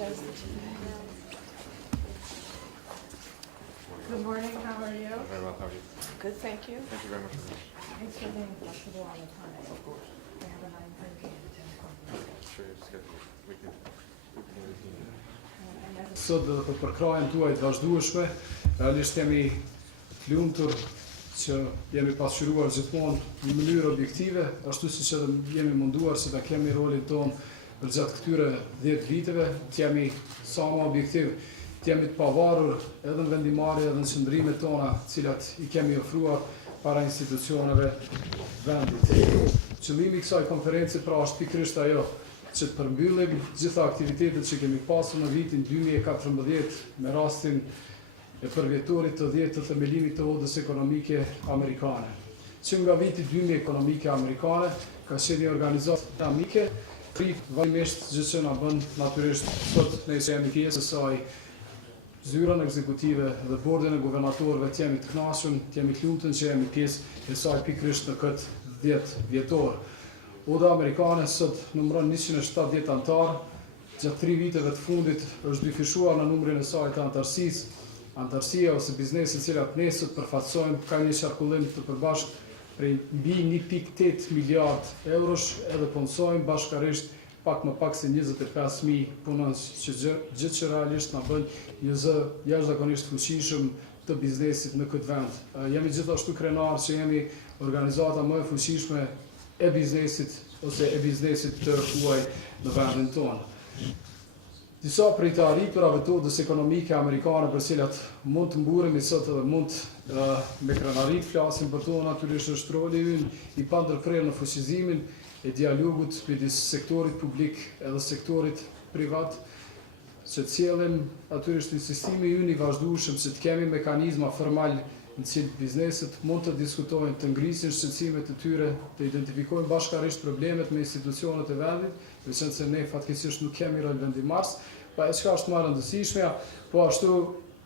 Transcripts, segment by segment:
apologize that you Good morning, how are you? Very well, how are you? Good, thank you. Thank you very much. Thanks for being flexible on the time. Of course. We have a 9:30 and 10 o'clock. Sure, schedule. We can Sot do të përkrajnë tuaj të vazhdueshme, realisht jemi lumtur që jemi pasqyruar gjithmonë në mënyrë objektive, ashtu siç edhe jemi munduar se ta kemi rolin tonë përgjatë këtyre 10 viteve, të jemi sa më objektiv, të jemi të pavarur edhe në vendimarrje edhe në qëndrimet tona, të cilat i kemi ofruar para institucioneve vendit. Qëllimi i kësaj konference pra është pikërisht ajo që të përmbyllim gjitha aktivitetet që kemi pasur në vitin 2014 me rastin e përvjetorit të 10 të themelimit të Odës ekonomike amerikane. Që nga viti 2000 ekonomike amerikane ka qenë një organizatë dinamike, vazhdimisht gjithë që na bën natyrisht sot nëse jemi pjesë e saj zyrën ekzekutive dhe bordin e guvernatorëve të jemi të kënaqur, të jemi të lumtur që jemi pjesë e saj pikërisht në këtë 10 vjetor. Oda Amerikane sot numëron 170 antarë, gjatë 3 viteve të fundit është dyfishuar në numrin e saj të antarësisë. Antarësia ose biznesi i cilat ne sot përfaqësojmë ka një qarkullim të përbashkët prej mbi 1.8 miliard eurosh, edhe punësojmë bashkarisht pak më pak se 25.000 punonjës, që gjithë që realisht na bën një zë jashtëzakonisht fuqishëm të biznesit në këtë vend. Jemi gjithashtu krenar që jemi organizata më e fuqishme e biznesit ose e biznesit të huaj në vendin tonë. Disa prej të arriturave të Odës ekonomike amerikane për cilat mund të mburemi sot edhe mund me krenarit flasim për to, natyrisht është roli ynë i pandërprerë në fuqizimin e dialogut midis sektorit publik edhe sektorit privat, që cilën natyrisht insistimi ynë i vazhdueshëm që të kemi mekanizma formal në cilë bizneset mund të diskutojnë, të ngrisin shqetësimet e tyre, të identifikojnë bashkarisht problemet me institucionet e vendit, veçanëse se ne fatkeqësisht nuk kemi rol vendimarrës, pa e çka është më e rëndësishmja, po ashtu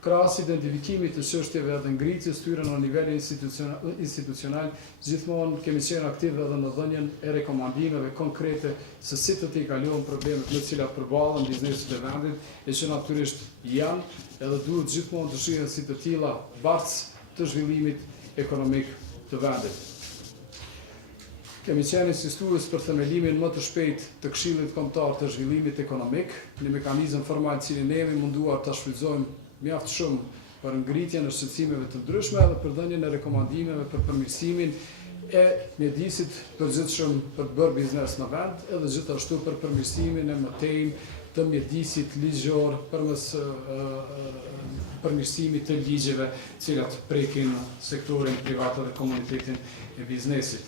krahas identifikimit të çështjeve dhe ngritjes tyre në nivel institucional, gjithmonë kemi qenë aktiv edhe në dhënien e rekomandimeve konkrete se si të tejkalojmë problemet me të cilat përballen bizneset e vendit, e që natyrisht janë edhe duhet gjithmonë të shihen si të tilla bartës të zhvillimit ekonomik të vendit. Kemi qenë insistues për themelimin më të shpejt të Këshillit Kombëtar të Zhvillimit Ekonomik, një mekanizëm formal cilin ne jemi munduar ta shfrytëzojmë mjaft shumë për ngritjen e shqetësimeve të ndryshme dhe për dhënien e rekomandimeve për përmirësimin e mjedisit përgjithshëm për të bërë biznes në vend, edhe gjithashtu për përmirësimin e mëtejmë të mjedisit ligjor përmes përmirësimit të ligjeve cilat prekin sektorin privat dhe komunitetin e biznesit.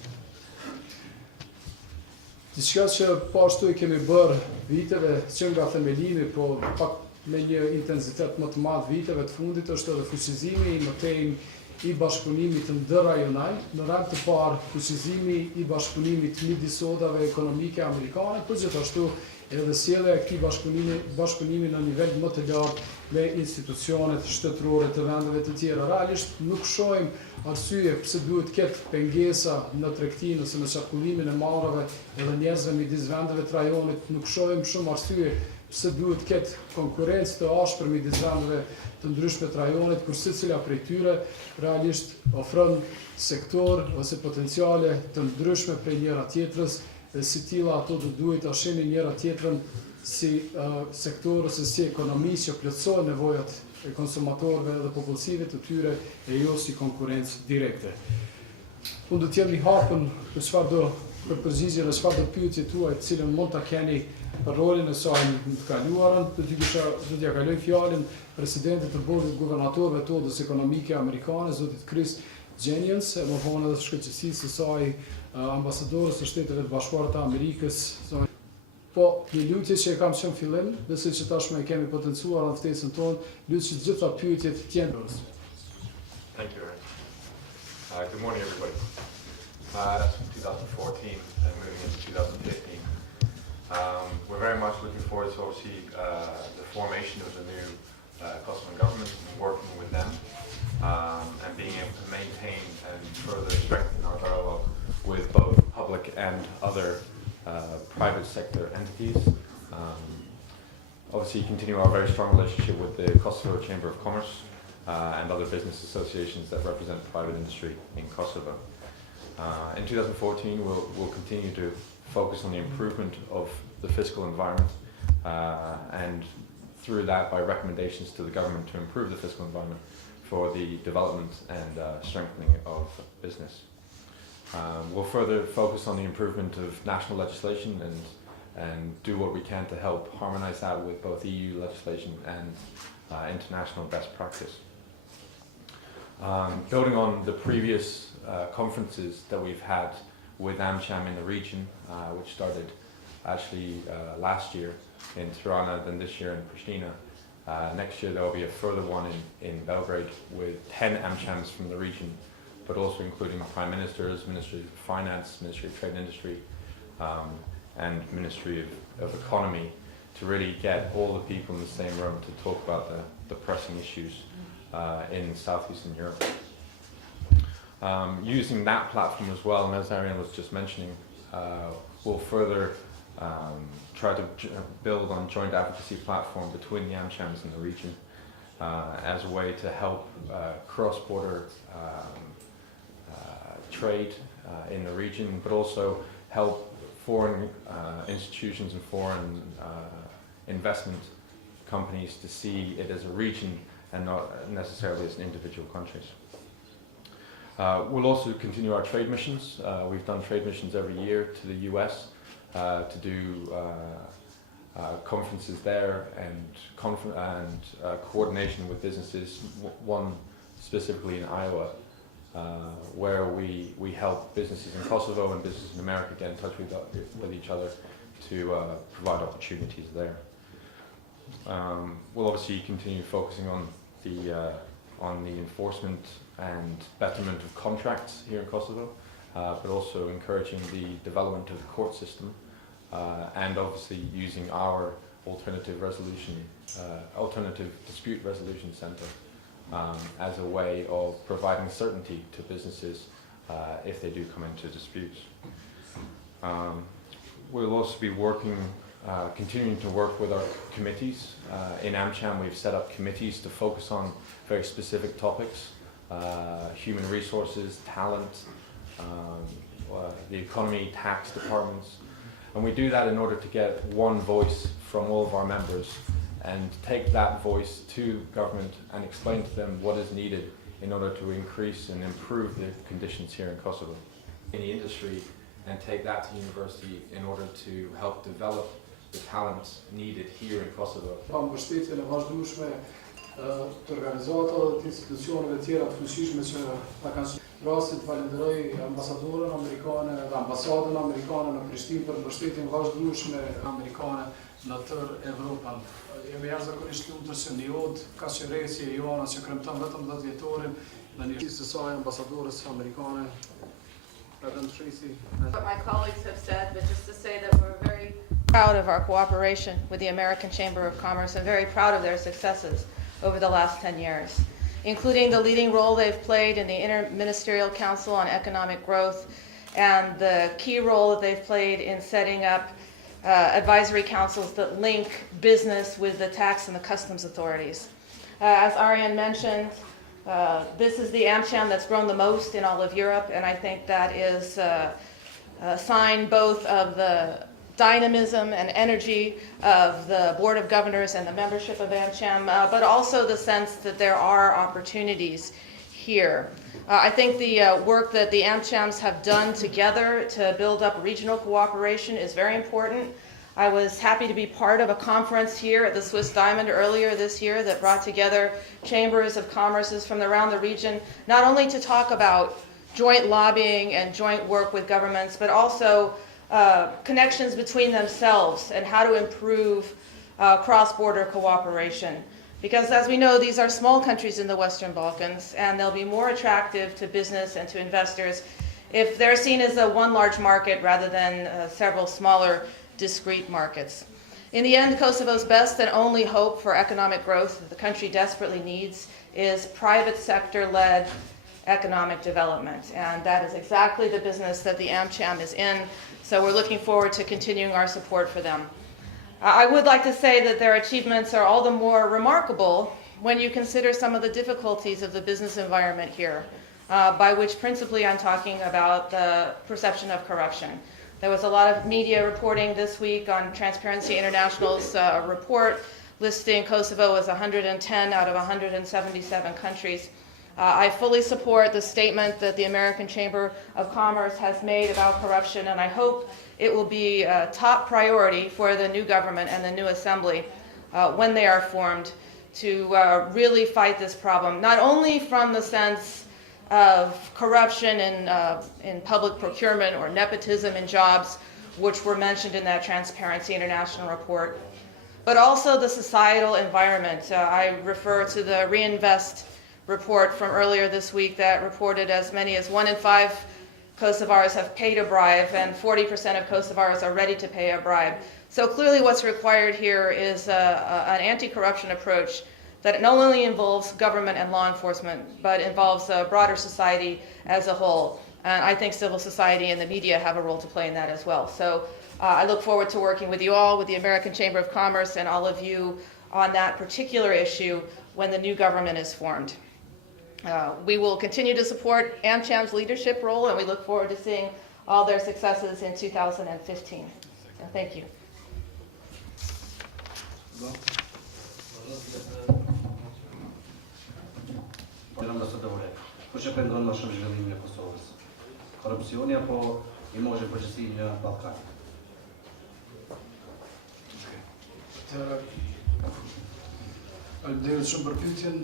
Diçka që po ashtu i kemi bërë viteve që nga themelimi, po pak me një intensitet më të madh viteve të fundit është edhe fuqizimi i mëtejmë i bashkëpunimit ndërrajonal, në rang të parë fuqizimi i bashkëpunimit midis odave ekonomike amerikane, por gjithashtu edhe sjellja e këtij bashkëpunimi në nivel më të lartë me institucionet shtetërore të vendeve të tjera. Realisht nuk shohim arsye pse duhet ketë pengesa në tregtinë ose në qarkullimin e mallrave edhe njerëzve midis vendeve të rajonit, nuk shohim shumë arsye pse duhet ketë konkurrencë të ashpër midis vendeve të ndryshme të rajonit, kur secila prej tyre realisht ofron sektor ose potenciale të ndryshme prej njëra tjetrës, dhe si tilla ato do duhet ta shihnin njëra tjetrën si sektor ose si ekonomi që plotësojnë nevojat e konsumatorëve dhe popullsive të tyre e jo si konkurrencë direkte. Unë do të jem i hapur për çfarëdo për përgjigjen e çfarëdo pyetje tuaj të cilën mund ta keni për rolin e saj në të kaluarën, do t'ja kaloj fjalën presidentit të bordit të guvernatorëve të Odës ekonomike amerikane, zotit Chris Jennings, e më vonë edhe shkëlqësisë së saj ambasadorës së Shteteve të Bashkuara të Amerikës. Po, një lutje që e kam qenë fillim, besoj që tashmë e kemi potencuar në ftesën tonë, lutë që të gjitha pyetjet të jenë dorës. Thank you, Aaron. Good morning, everybody. That's 2014 and moving into 2015. We're very much looking forward to obviously the formation of the new Kosovan government and working with them and being able to maintain and further strengthen our dialogue with both public and other private sector entities. obviously continue our very strong relationship with the Kosovo Chamber of Commerce and other business associations that represent private industry in Kosovo. In 2014, we'll continue to focus on the improvement of the fiscal environment and through that by recommendations to the government to improve the fiscal environment for the development and strengthening of business. We'll further focus on the improvement of national legislation and do what we can to help harmonise that with both EU legislation and international best practice. Building on the previous conferences that we've had with AmCham in the region, which started actually last year in Tirana, then this year in Pristina. Next year there will be a further one in Belgrade with 10 AmChams from the region, but also including Prime Ministers, Ministry of Finance, Ministry of Trade and Industry, and Ministry of Economy, to really get all the people in the same room to talk about the pressing issues in Southeastern Europe. Using that platform as well, and as Ariane was just mentioning, we'll further try to build on joint advocacy platform between the AmChams in the region as a way to help cross-border trade in the region, but also help foreign institutions and foreign investment companies to see it as a region and not necessarily as individual countries. We'll also continue our trade missions. We've done trade missions every year to the US to do conferences there and coordination with businesses, one specifically in Iowa, where we help businesses in Kosovo and businesses in America get in touch with each other to provide opportunities there. We'll obviously continue focusing on the enforcement and betterment of contracts here in Kosovo, but also encouraging the development of the court system and obviously using our alternative dispute resolution center as a way of providing certainty to businesses if they do come into disputes. We'll also be continuing to work with our committees. In AmCham we've set up committees to focus on very specific topics, human resources, talent, the economy, tax departments. And we do that in order to get one voice from all of our members and take that voice to government and explain to them what is needed in order to increase and improve the conditions here in Kosovo. In the industry, and take that to university in order to help develop the talent needed here in Kosovo. Mbështetjen e vazhdueshme të organizatave dhe të institucioneve tjera të fuqishme që na kanë rastit falenderoj ambasadorën amerikane dhe ambasadën amerikane në Prishtinë për mbështetjen vazhdueshme amerikane në tërë Evropën. Jemi jashtëzakonisht lumtur se në Odë ka qeverisje e Joana që kremton vetëm 10 vjetorin në një së saj ambasadorës amerikane. What my colleagues have said, but just to say that we're very proud of our cooperation with the American Chamber of Commerce and very proud of their successes over the last 10 years, including the leading role they've played in the Interministerial Council on Economic Growth and the key role that they've played in setting up advisory councils that link business with the tax and the customs authorities. As Ariane mentioned, this is the AmCham that's grown the most in all of Europe, and I think that is a sign both of the dynamism and energy of the Board of Governors and the membership of AmCham, but also the sense that there are opportunities here. I think the work that the AmChams have done together to build up regional cooperation is very important. I was happy to be part of a conference here at the Swiss Diamond earlier this year that brought together chambers of commerces from around the region, not only to talk about joint lobbying and joint work with governments, but also connections between themselves and how to improve cross-border cooperation. Because as we know, these are small countries in the Western Balkans, and they'll be more attractive to business and to investors if they're seen as a one large market rather than several smaller discrete markets. In the end, Kosovo's best and only hope for economic growth that the country desperately needs is private sector-led economic development, and that is exactly the business that the AmCham is in, so we're looking forward to continuing our support for them. I would like to say that their achievements are all the more remarkable when you consider some of the difficulties of the business environment here, by which principally I'm talking about the perception of corruption. There was a lot of media reporting this week on Transparency International's report listing Kosovo as 110 out of 177 countries. I fully support the statement that the American Chamber of Commerce has made about corruption, and I hope it will be a top priority for the new government and the new assembly when they are formed to really fight this problem, not only from the sense of corruption in public procurement or nepotism in jobs, which were mentioned in that Transparency International report, but also the societal environment. I refer to the Reinvest report from earlier this week that reported as many as 1 in 5 Kosovars have paid a bribe, and 40% of Kosovars are ready to pay a bribe. So clearly what's required here is an anti-corruption approach that not only involves government and law enforcement, but involves broader society as a whole. And I think civil society and the media have a role to play in that as well. So I look forward to working with you all, with the American Chamber of Commerce and all of you on that particular issue when the new government is formed. We will continue to support AmCham's leadership role, and we look forward to seeing all their successes in 2015. So thank you. Ambasadore, ko që pendon më shumë zhvillimin e Kosovës? Korrupsioni apo i može përgjithësi në Ballkan? Faleminderit shumë për pyetjen.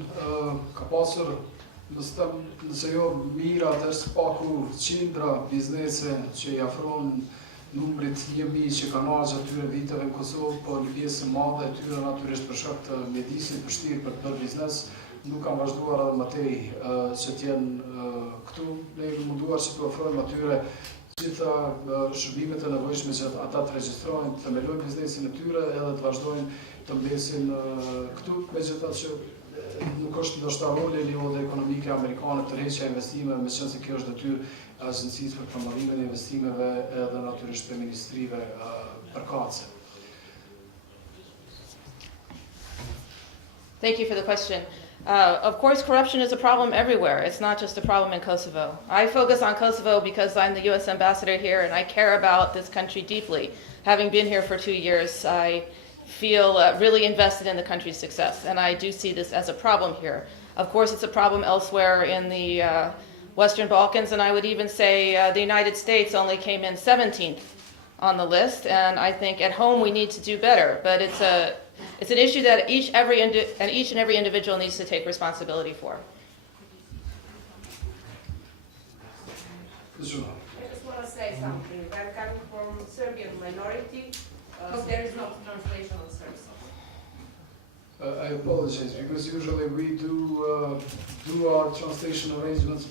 Ka pasur nëse jo mira të është paku qindra biznese që i afron numrit 1000 që kanë ardhur atyre viteve në Kosovë, po një pjesë e madhe e tyre natyrisht për shkak të mjedisit vështirë për të bërë biznes, nuk kanë vazhduar edhe më tej që t'jenë këtu. Ne kemi munduar që t'u ofrojmë atyre gjitha shërbimet e nevojshme që ata të regjistrojnë, të themelojnë biznesin e tyre edhe të vazhdojnë të mbesin këtu, megjithatë që nuk është ndoshta roli i lidhjes ekonomike amerikane të rreqja investime, meqense kjo është detyrë e Agjencisë për promovimin e investimeve edhe natyrisht të ministrive përkatëse. Thank you for the question. Of course, corruption is a problem everywhere. It's not just a problem in Kosovo. I focus on Kosovo because I'm the U.S. ambassador here and I care about this country deeply. Having been here for 2 years, I feel really invested in the country's success, and I do see this as a problem here. Of course, it's a problem elsewhere in the Western Balkans, and I would even say the United States only came in 17th on the list, and I think at home we need to do better. But it's an issue that each and every individual needs to take responsibility for. I just want to say something. I'm coming from Serbian minority, so there is no translation on Serbian. I apologize because usually we do our translation arrangements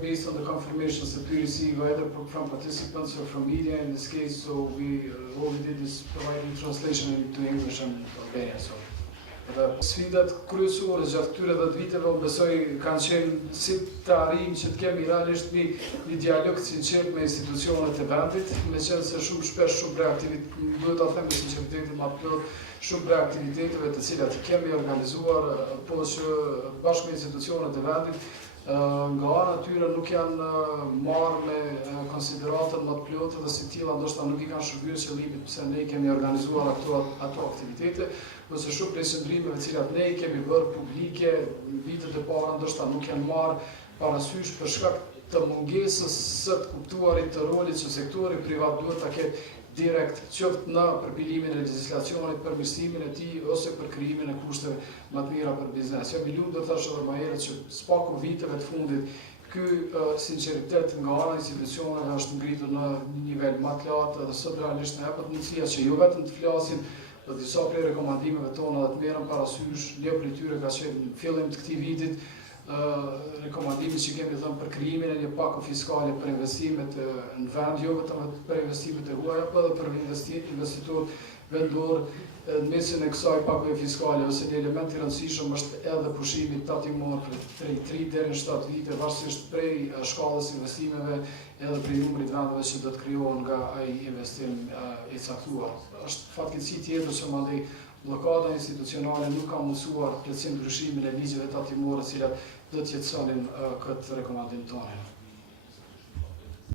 based on the confirmations that we receive either from participants or from media in this case. So all we did is provide translation into English and Albanian. So sfidat kryesore gjatë këtyre 10 viteve besoj kanë qenë si të arrijmë që të kemi realisht një dialog sinqert me institucionet e vendit, meqense shumë shpesh shumë prej aktiviteteve, duhet ta them me sinqeritetin më plot, shumë prej aktiviteteve të cilat kemi organizuar, po që bashkë me institucionet e vendit, nga ana tyre nuk janë marrë me konsideratën më të plotë dhe si tilla ndoshta nuk i kanë shërbyer qëllimit pse ne kemi organizuar ato aktivitete, ose shumë prej qëndrimeve të cilat ne i kemi bërë publike vitet e para ndoshta nuk janë marrë parasysh për shkak të mungesës së të kuptuarit të rolit që sektori privat duhet ta ketë direkt, qoftë në përpilimin e legjislacionit, përmirësimin e tij ose për krijimin e kushteve më të mira për biznes. Jam i lumtur të thash edhe më herët që spaku viteve të fundit ky sinqeritet nga ana e institucioneve është ngritur në një nivel më të lartë dhe sot realisht ne hapet mundësia që jo vetëm të flasim, por disa prej rekomandimeve tona dhe të merren parasysh, një prej tyre ka qenë në fillim të këtij vitit rekomandimit që kemi thënë për krijimin e një paku fiskale për investimet në vend, jo vetëm për investimet e huaja, por edhe për investitorët vendor. Në mesin e kësaj pakove fiskale ose një element i rëndësishëm është edhe pushimi tatimor prej 3 deri në 7 vite, varësisht prej shkallës investimeve edhe prej numrit vendeve që do të krijohen nga ai investim i caktuar. Është fatkeqësi tjetër që mandej bllokada institucionale nuk ka mundësuar plotësim ndryshimin e ligjeve tatimore, të cilat do të jetësonin këtë rekomandim tonë.